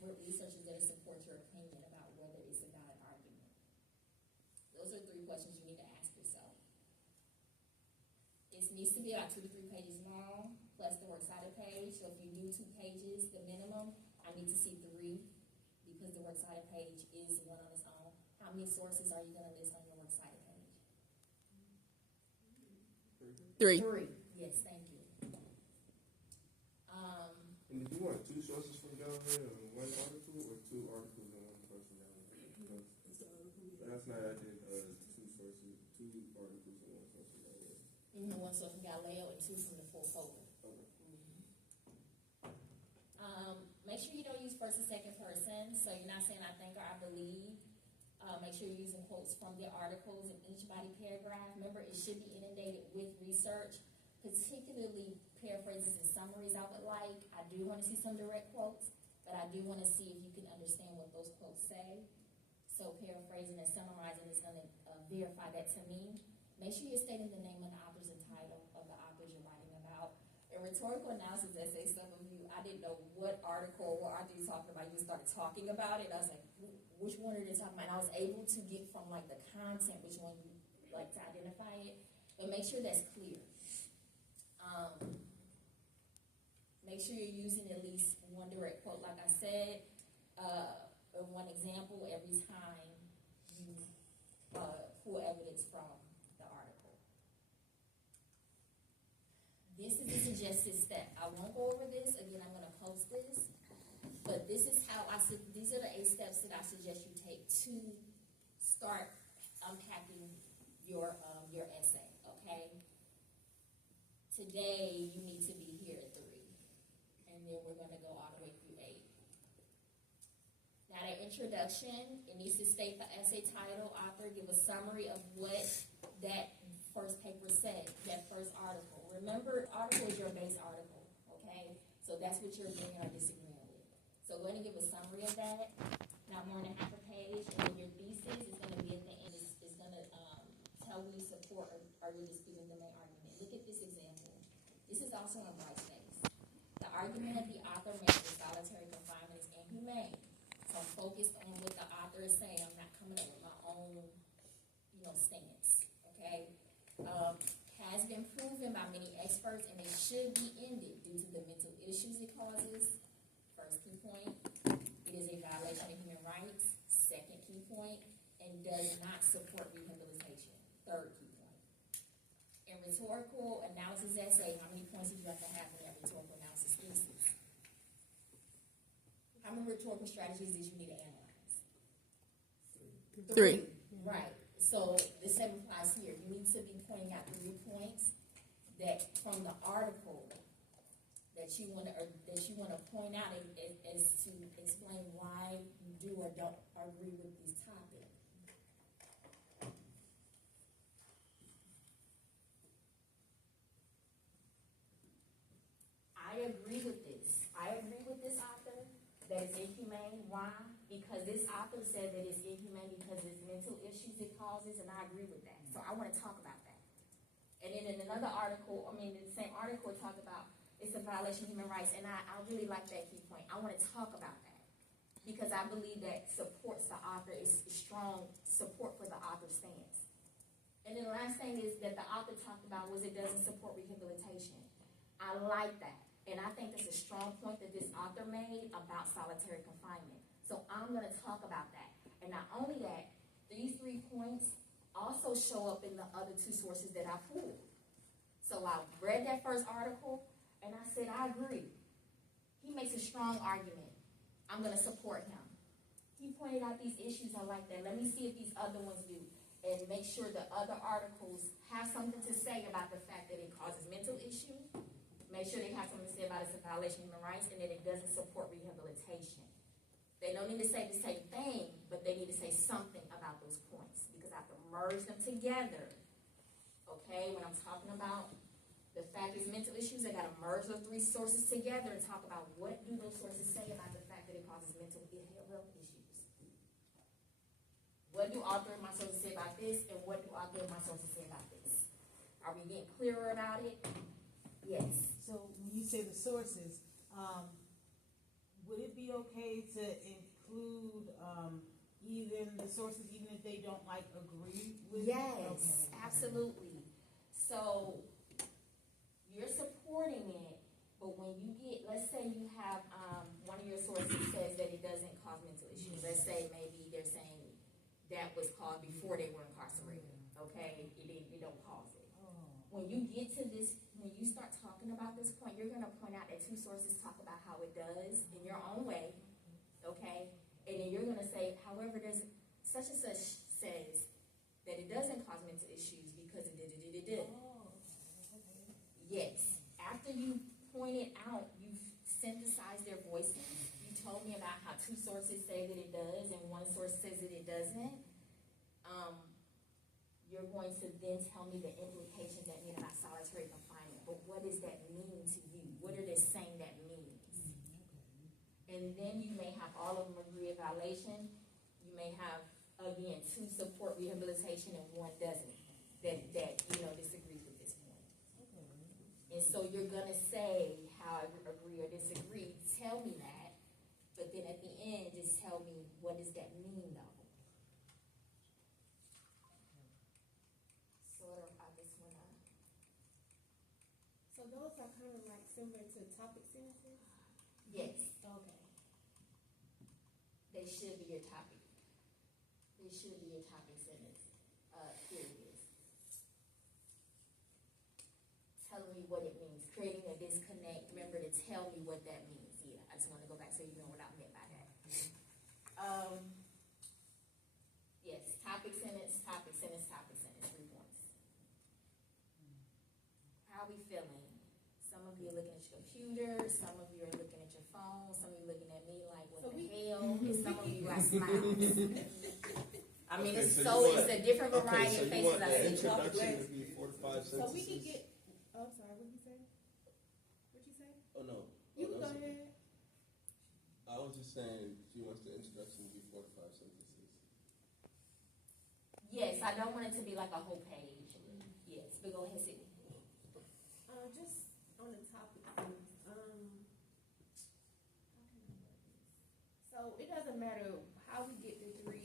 what research is going to support your opinion about whether it's a valid argument? Those are 3 questions you need to ask yourself. It needs to be about 2 to 3 pages long, plus the works cited page. So if you do 2 pages, the minimum, I need to see 3, because the works cited page is one on its own. How many sources are you going to list on your works cited page? 3. 3. Yes, thank you. And if you want 2 sources from Galileo in one article, or 2 articles in one person Galileo? Last night I did 2 sources, 2 articles in one source from Galileo. One source from Galileo and 2 from the full folder. Okay. Make sure you don't use first and second person, so you're not saying I think or I believe. Make sure you're using quotes from the articles in each body paragraph. Remember, it should be inundated with research, particularly paraphrases and summaries I would like. I do want to see some direct quotes, but I do want to see if you can understand what those quotes say. So paraphrasing and summarizing is going to verify that to me. Make sure you're stating the name of the authors and title of the authors you're writing about. In rhetorical analysis essay, some of you, I didn't know what article, what author you're talking about. You just started talking about it. I was like, which one are they talking about? And I was able to get from like the content, which one you like to identify it. But make sure that's clear. Make sure you're using at least one direct quote. Like I said, one example every time you pull evidence from the article. This is a suggested step. I won't go over this. Again, I'm going to post this. But this is how these are the 8 steps that I suggest you take to start unpacking your essay, okay? Today, you need to be here at 3. And then we're going to go all the way through 8. Now, the introduction, it needs to state the essay title, author, give a summary of what that first paper said, that first article. Remember, article is your base article, okay? So that's what you're agreeing or disagreeing with. So go ahead and give a summary of that, not more than half a page, and then your thesis is going to be at the end. It's going to tell who you support or you're disputing the main argument. Look at this example. This is also in white space. The argument the author makes for solitary confinement is inhumane. So I'm focused on what the author is saying. I'm not coming up with my own, stance, okay? Has been proven by many experts, and it should be ended due to the mental issues it causes. First key point, it is a violation of human rights. Second key point, and does not support rehabilitation. Third key point. In rhetorical analysis essay, how many points did you have to have in that rhetorical analysis thesis? How many rhetorical strategies did you need to analyze? 3. Right. So the same applies here. You need to be pointing out 3 points that from the article that you want to point out as to explain why you do or don't agree with this topic. I agree with this. I agree with this author that it's inhumane. Why? Because this author said that it's inhumane because it's mental issues it causes, and I agree with that. So I want to talk about that. And then in another article, in the same article, it talked about it's a violation of human rights, and I really like that key point. I want to talk about that because I believe that supports the author, is strong support for the author's stance. And then the last thing is that the author talked about was it doesn't support rehabilitation. I like that. And I think that's a strong point that this author made about solitary confinement. So I'm going to talk about that. And not only that, these 3 points also show up in the other 2 sources that I pulled. So I read that first article, and I said, I agree. He makes a strong argument. I'm going to support him. He pointed out these issues. I like that. Let me see if these other ones do. And make sure the other articles have something to say about the fact that it causes mental issues. Make sure they have something to say about it's a violation of human rights and that it doesn't support rehabilitation. They don't need to say the same thing, but they need to say something about those points because I have to merge them together. Okay, when I'm talking about the fact it's mental issues, I got to merge those 3 sources together and talk about what do those sources say about the fact that it causes mental health issues. What do author of my sources say about this, and what do author of my sources say about this? Are we getting clearer about it? Yes. So when you say the sources, would it be okay to include, even the sources, even if they don't like agree with? Yes, Okay. absolutely. So you're supporting it, but when you get, let's say you have, one of your sources says that it doesn't cause mental issues. Let's say maybe they're saying that was caused before they were incarcerated, okay? It don't cause it. When you get to this, when you start talking about this point, you're gonna point out that two sources talk about how it does in your own way, okay? And then you're gonna say, however, there's such and such says that it doesn't cause mental issues because it did. Yes, after you pointed out, you've synthesized their voices. You told me about how two sources say that it does and one source says that it doesn't. You're going to then tell me the implications that mean about solitary confinement. But what does that mean to you? What are they saying that means? And then you may have all of them agree with violation. You may have, again, two support rehabilitation and one doesn't, that disagrees with this point. And so you're gonna say how I agree or disagree, tell me that, but then at the end, just tell me, what does that mean though? Sort of, I just wanna, So those are kind of like similar to topic sentences? yes, Okay. they should be your topic. They should be your topic sentence, periods. Telling me what it means, creating a disconnect, remember to tell me what that means. Yeah, I just wanna go back so you know what I meant by that. Yes, topic sentence, 3 points. How are we feeling? Some of you are looking at your computer, some of you are looking at your phone, some of you are looking at me like, what the hell? And some of you got smiles. I mean, Okay, it's so you it's a different variety of faces I see. introduction to be 4 to 5 sentences? So we can get, oh, I'm sorry, what'd you say? What'd you say? Oh, no. You can go ahead. I was just saying, she wants the introduction to be 4 to 5 sentences. Yes, I don't want it to be like a whole page. Yes, but go ahead, Sydney. Just on the topic, so it doesn't matter how we get the 3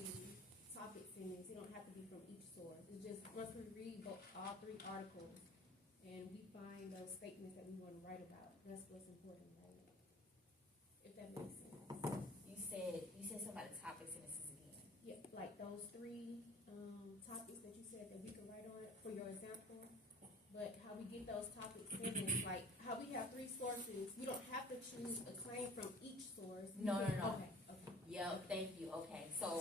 topic sentences, it don't have to be from each source. It's just once we read all 3 articles and we find those statements that we want to write about, that's what's important, right? If that makes sense. You said something about the topic sentences again. Yeah, like those 3 topics that you said that we can write on for your example. But how we get those topics in, like how we have 3 sources, we don't have to choose a claim from each source. No. Okay. Yeah, thank you. Okay, so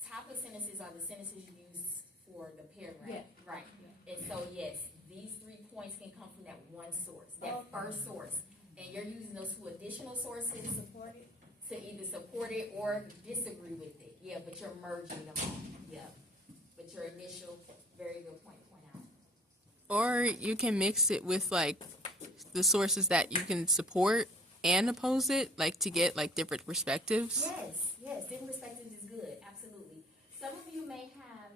topic sentences are the sentences you use for the paragraph. Yeah. Right. Yeah. And so yes, these 3 points can come from that one source, that first source. And you're using those 2 additional sources Support it. to either support it or disagree with it. Yeah, but you're merging them all. Yeah. But your initial, very good point out. Or you can mix it with like the sources that you can support and oppose it, like to get like different perspectives. Yes, different perspectives is good, absolutely. Some of you may have,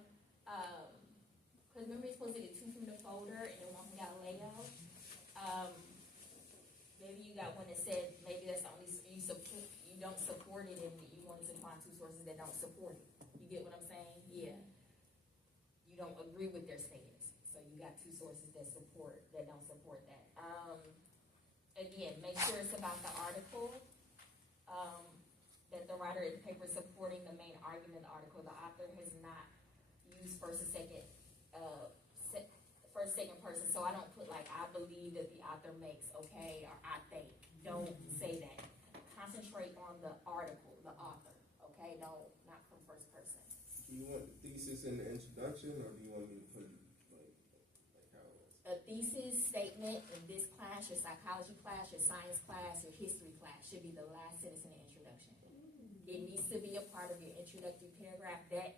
because remember you're supposed to get 2 from the folder and then 1 from Galileo. Maybe you got one that said maybe that's the only you don't support it, and you wanted to find 2 sources that don't support it. You get what I'm saying? Yeah. You don't agree with their stance, so you got 2 sources that don't support that. Again, make sure it's about the article, that the writer of the paper is supporting the main argument of the article. The author has not used first and second person, so I don't put like, I believe that the author makes, okay, or I think. Don't say that. Concentrate on the article, the author, okay? Not from first person. Do you want the thesis in the introduction, or do you want me to put it like how it was? A thesis statement in this class, your psychology class, your science class, your history class, should be the last sentence in the introduction. It needs to be a part of your introductory paragraph. That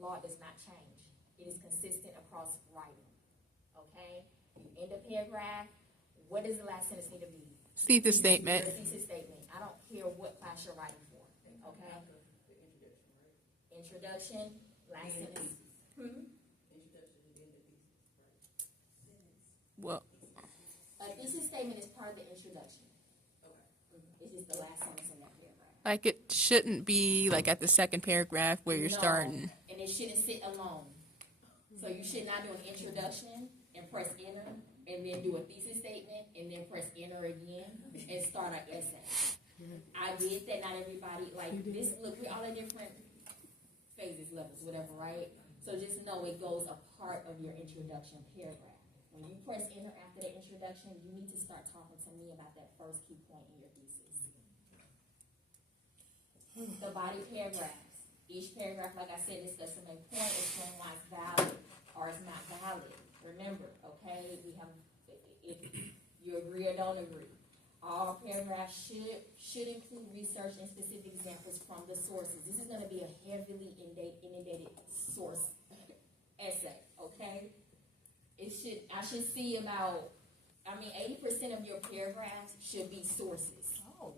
law does not change. It is consistent across writing, okay? You end a paragraph, what does the last sentence need to be? Thesis statement. Your thesis statement. I don't care what class you're writing for, okay? Introduction, last sentence. Well, A thesis statement is part of the introduction. Okay. It's just the last sentence in there. Like it shouldn't be like at the second paragraph where you're No, starting. and it shouldn't sit alone. So you should not do an introduction and press enter, and then do a thesis statement, and then press enter again, and start an essay. I did that, not everybody, like, this, look, we're all at different phases, levels, whatever, right? So just know it goes a part of your introduction paragraph. When you press enter after the introduction, you need to start talking to me about that first key point in your thesis. The body paragraphs. Each paragraph, like I said, discuss the main point, explain why it's valid or it's not valid. Remember, okay, we have, if you agree or don't agree. All paragraphs should include research and specific examples from the sources. This is going to be a heavily inundated source essay, okay? I should see about, 80% of your paragraphs should be sources. Oh.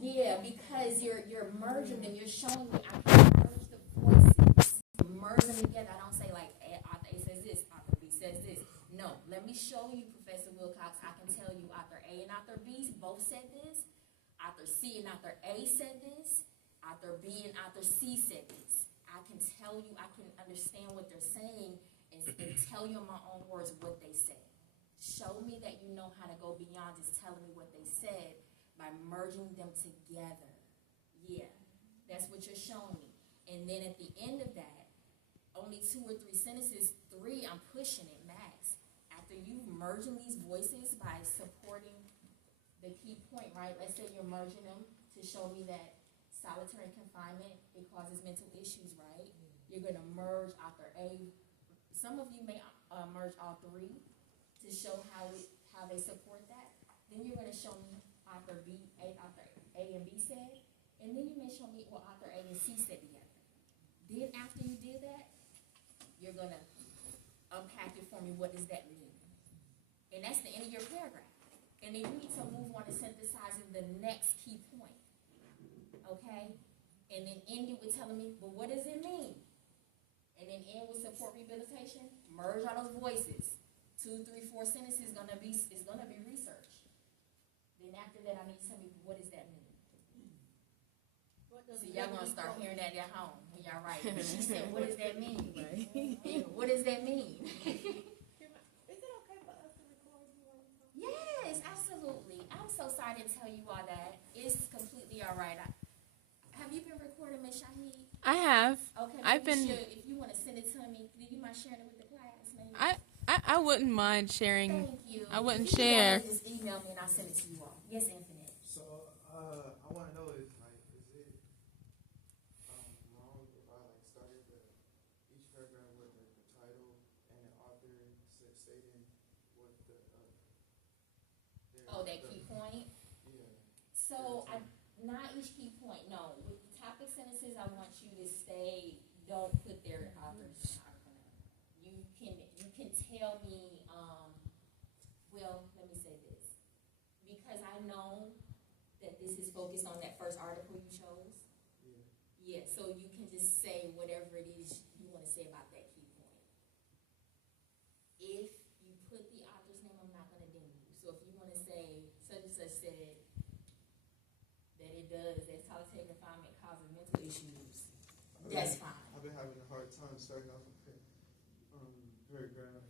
Yeah, because you're merging them. You're showing me I can merge the voices, merge them together. I don't say like author A says this, author B says this. No, let me show you, Professor Wilcox. I can tell you author A and author B both said this. Author C and author A said this. Author B and author C said this. I can tell you. I can understand what they're saying and tell you in my own words what they said. Show me that you know how to go beyond just telling me what they said. By merging them together. Yeah, that's what you're showing me. And then at the end of that, only 2 or 3 sentences, 3, I'm pushing it max. After you've merging these voices by supporting the key point, right? Let's say you're merging them to show me that solitary confinement, it causes mental issues, right? You're gonna merge author A. Some of you may merge all 3 to show how they support that. Then you're gonna show me author A and B said, and then you may show me what author A and C said together. Then after you did that, you're gonna unpack it for me. What does that mean? And that's the end of your paragraph. And then you need to move on to synthesizing the next key point. Okay? And then end it with telling me, but what does it mean? And then end with support rehabilitation. Merge all those voices. 2, 3, 4 sentences is gonna be research. Then after that, I need to tell me, what does that mean? So y'all gonna start hearing that at home when y'all write. She said, what does that mean? Yeah, what does that mean? Is it okay for us to record you on the phone? Yes, absolutely. I'm so sorry to tell you all that. It's completely all right. Have you been recording, Ms. Shaheed? I have. Okay, I've been. if you want to send it to me, do you mind sharing it with the class, maybe? I wouldn't mind sharing. Thank you. I wouldn't If you share. guys Just email me and I'll send it to you all. Yes, Infinite. So, I wanna know is it, wrong if I started each paragraph with the title and the author stating what That key point? Yeah. So, not each key point, no. With the topic sentences, I want you to stay, don't put their author's title. You can tell me, well, let me say this. Because I know that this is focused on that first article you chose. Yeah. Yeah, so you can just say whatever it is you want to say about that key point. If you put the author's name, I'm not going to ding you. So if you want to say, such and such said that that solitary confinement causes mental issues, that's fine. I've been having a hard time starting off a paragraph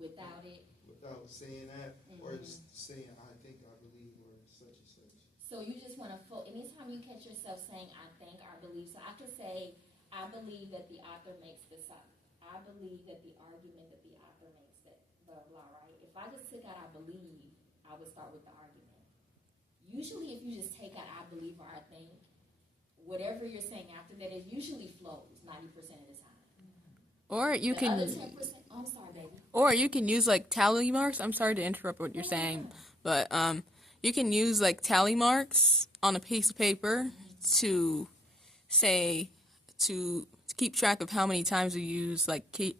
without saying that, or just saying I think, I believe, or such and such. So you just want to, anytime you catch yourself saying I think, I believe, so I could say, I believe that the author makes this up. I believe that the argument that the author makes, that blah, blah, right? If I just took out I believe, I would start with the argument. Usually if you just take out I believe or I think, whatever you're saying after that, it usually flows 90% of the time. Or you The other can. 10%, I'm sorry, baby. Or you can use like tally marks. I'm sorry to interrupt what you're saying, but you can use like tally marks on a piece of paper to say to keep track of how many times you use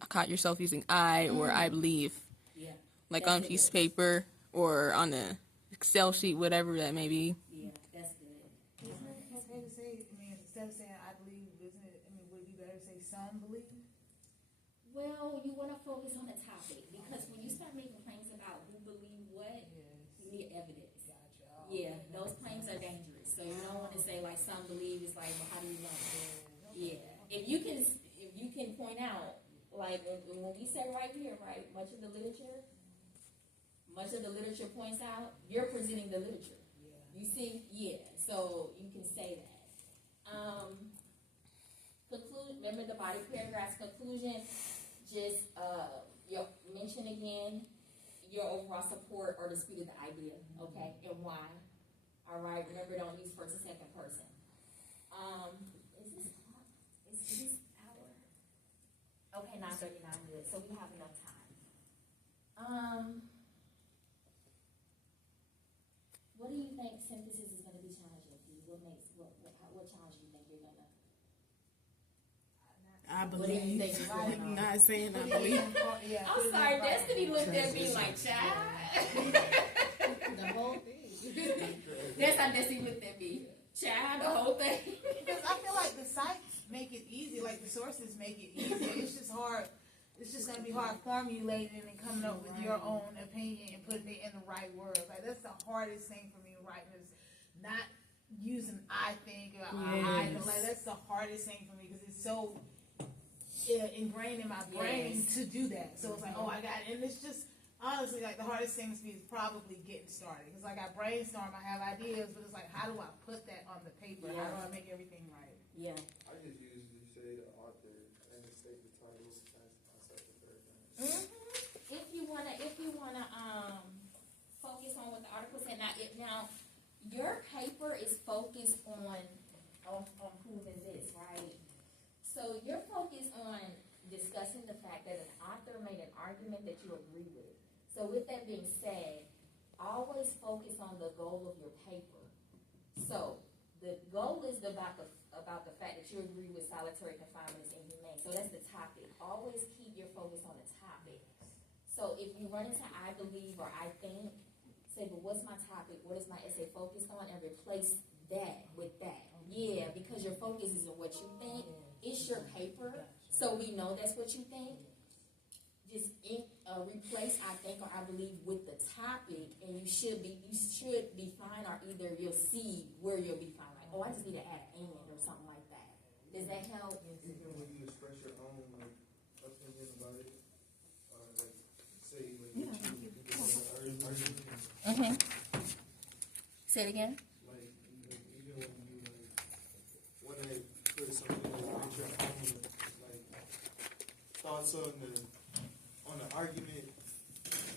caught yourself using I or I believe, Yeah. like That's on a it. piece of paper or on a Excel sheet, whatever that may be. Yeah, that's good. Isn't it okay to say, instead of saying I believe, would it be better to say some believe? Well, you want to focus on the topic because when you start making claims about who believe what, Yes. you need evidence. Gotcha. Yeah, those claims are dangerous. So you don't want to say like, when we say right here, right, much of the literature points out, you're presenting the literature. Yeah. You see? Yeah, so you can say that. Remember the body paragraphs conclusion, just, mention again your overall support or dispute of the idea, okay, and why. All right, remember, don't use first and second person. Is this hour? Okay, 9:39, good, so we have enough time. What do you think synthesis is gonna be challenging for you? What challenge do you think you're gonna? I What do you think believe. you're gonna? Not saying I believe. Yeah, I'm sorry, Destiny looked at me like, child. The whole thing. That's how Destiny looked at me. Child, the whole thing. Because I feel like the sites make it easy, like the sources make it easy. It's just hard. It's just gonna be hard formulating and coming up with your own opinion and putting it in the right words. Like that's the hardest thing for me writing is not using I think or I. Like that's the hardest thing for me because it's so ingrained in my brain to do that. So it's like, oh, I got it. And it's just honestly like the hardest thing to me is probably getting started. Because like I brainstorm, I have ideas, but it's like how do I put that on the paper? How do I make everything right? Yeah. I just usually say the author and state the title as I start the paragraph. If you wanna focus on what the article said. Now your paper is focused on proving this, right? So you're focused on discussing the fact that an author made an argument that you agree with. So with that being said, always focus on the goal of your paper. So the goal is about the fact that you agree with solitary confinement is inhumane. So that's the topic. Always keep your focus on the topic. So if you run into I believe or I think, say, but what's my topic? What is my essay focused on? And replace that with that. Yeah, because your focus is on what you think. It's your paper, so we know that's what you think. Just replace I think or I believe with the topic, and you should be fine, or either you'll see where you'll be fine. Like, oh, I just need to add and or something like that. Does that help? Even when you express your own like opinion about it, like say like you Say it again. like even when you like want to put something like with your own like thoughts on the argument,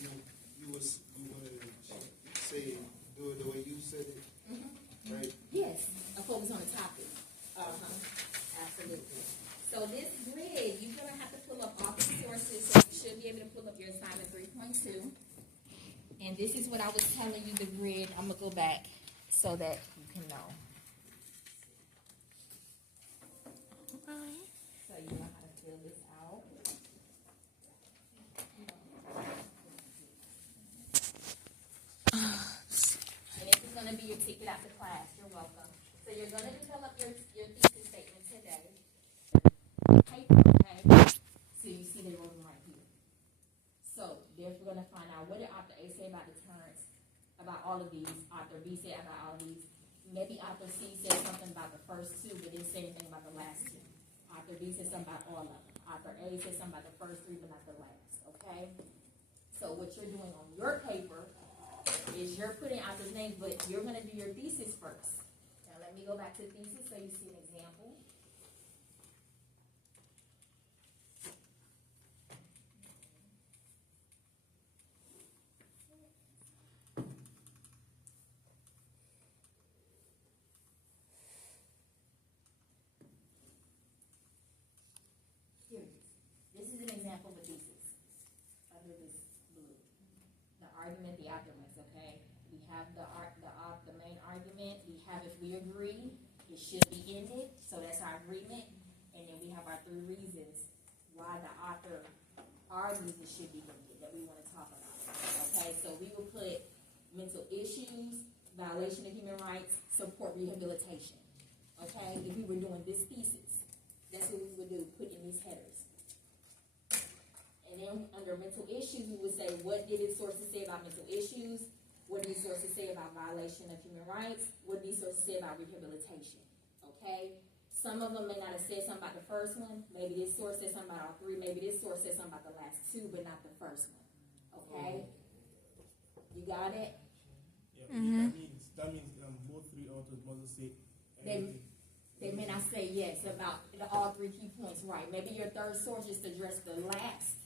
you want to say do it the way you said it, right? Yes, I focus on the topic. Absolutely. So this grid, you're gonna have to pull up all the sources, so you should be able to pull up your assignment 3.2. And this is what I was telling you, the grid. I'm gonna go back so that you can know. So you know how to fill this out. And this is gonna be your ticket out to class. You're welcome. So you're gonna develop your thesis statement today. Paper, okay? So you see they wrote them right here. So therefore we're gonna find out what did author A say about deterrence, about all of these. Author B said about all of these. Maybe author C said something about the first two, but didn't say anything about the last two. Author B said something about all of them. Author A said something about the first three, but not the last. Okay? So what you're doing on your paper is you're putting author's names, but you're gonna do your thesis first. Now let me go back to thesis so you see an example. Here it is. This is an example of a thesis under this blue. The argument the author makes, okay? We have the main argument. We have if we agree, it should be in it. So that's our agreement. And then we have our 3 reasons why the author argues it should be in it that we want to talk about. Okay, so we will put mental issues, violation of human rights, support rehabilitation. Okay, if we were doing this thesis, that's what we would do, put in these headers. And then under mental issues, we would say, what did its sources say about mental issues? What did these sources say about violation of human rights? What did these sources say about rehabilitation? Okay? Some of them may not have said something about the first one. Maybe this source said something about all three. Maybe this source said something about the last two, but not the first one. Okay? You got it? Yeah, Mhm. that means both three authors must say They, anything. they may not say yes about all three key points, right? Maybe your third source just addressed the last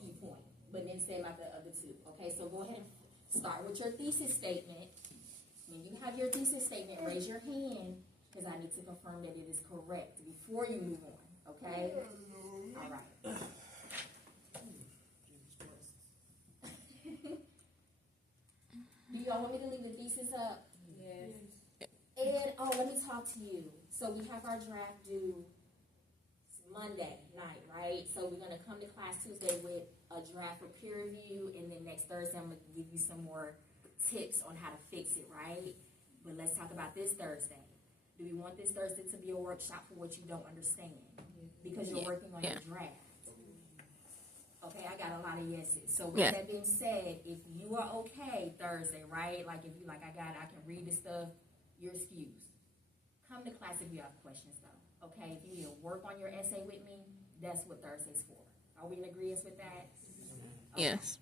key point, but then say about the other two. Okay, so go ahead and start with your thesis statement. When you have your thesis statement, raise your hand, because I need to confirm that it is correct before you move on, okay? All right. Do y'all want me to leave the thesis up? Yes. And, oh, let me talk to you. So we have our draft due Monday night, right? So we're gonna come to class Tuesday with a draft for peer review, and then next Thursday I'm gonna give you some more tips on how to fix it, right? But let's talk about this Thursday. Do we want this Thursday to be a workshop for what you don't understand? Because you're working on your draft. Okay, I got a lot of yeses. So with Yeah. that being said, if you are okay Thursday, right? Like if you like, I can read the stuff, you're excused. Come to class if you have questions though. Okay, if you need to work on your essay with me, that's what Thursday's for. Are we in agreement with that? Okay. Yes.